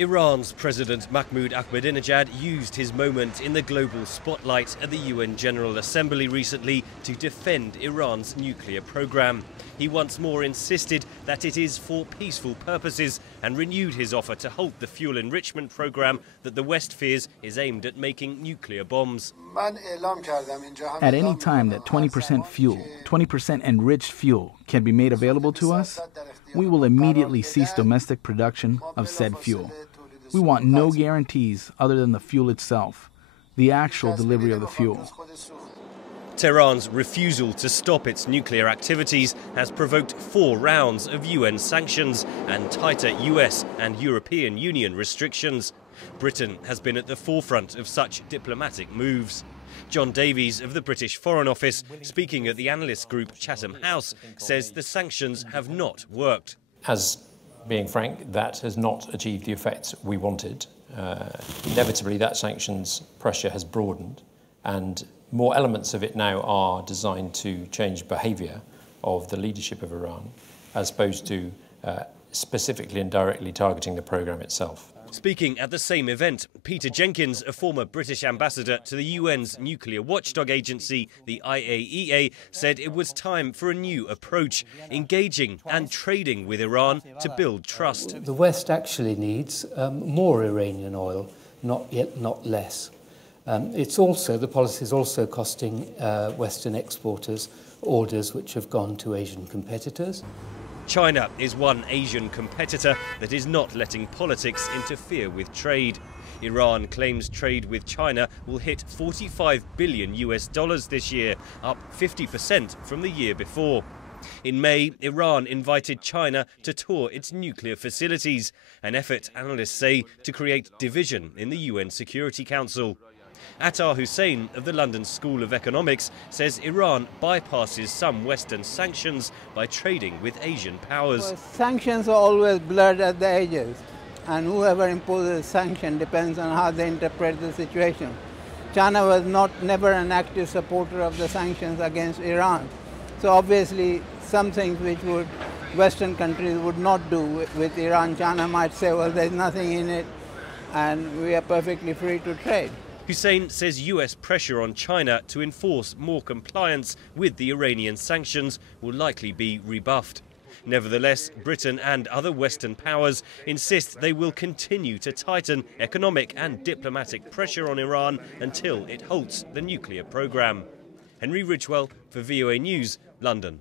Iran's President Mahmoud Ahmadinejad used his moment in the global spotlight at the UN General Assembly recently to defend Iran's nuclear program. He once more insisted that it is for peaceful purposes and renewed his offer to halt the fuel enrichment program that the West fears is aimed at making nuclear bombs. At any time that 20% fuel, 20% enriched fuel can be made available to us, we will immediately cease domestic production of said fuel. We want no guarantees other than the fuel itself, the actual delivery of the fuel. Tehran's refusal to stop its nuclear activities has provoked 4 rounds of UN sanctions and tighter US and European Union restrictions. Britain has been at the forefront of such diplomatic moves. John Davies of the British Foreign Office, speaking at the analyst group Chatham House, says the sanctions have not worked. Being frank, that has not achieved the effects we wanted. Inevitably, that sanctions pressure has broadened, and more elements of it now are designed to change behaviour of the leadership of Iran, as opposed to specifically and directly targeting the programme itself. Speaking at the same event, Peter Jenkins, a former British ambassador to the UN's nuclear watchdog agency, the IAEA, said it was time for a new approach, engaging and trading with Iran to build trust. The West actually needs more Iranian oil, not less. The policy is also costing Western exporters orders which have gone to Asian competitors. China is one Asian competitor that is not letting politics interfere with trade. Iran claims trade with China will hit $45 billion this year, up 50% from the year before. In May, Iran invited China to tour its nuclear facilities, an effort, analysts say, to create division in the UN Security Council. Athar Hussain of the London School of Economics says Iran bypasses some Western sanctions by trading with Asian powers. Well, sanctions are always blurred at the edges, and whoever imposes sanction depends on how they interpret the situation. China was never an active supporter of the sanctions against Iran. So obviously some things which Western countries would not do with Iran, China might say, well, there's nothing in it and we are perfectly free to trade. Hussain says US pressure on China to enforce more compliance with the Iranian sanctions will likely be rebuffed. Nevertheless, Britain and other Western powers insist they will continue to tighten economic and diplomatic pressure on Iran until it halts the nuclear program. Henry Ridgwell for VOA News, London.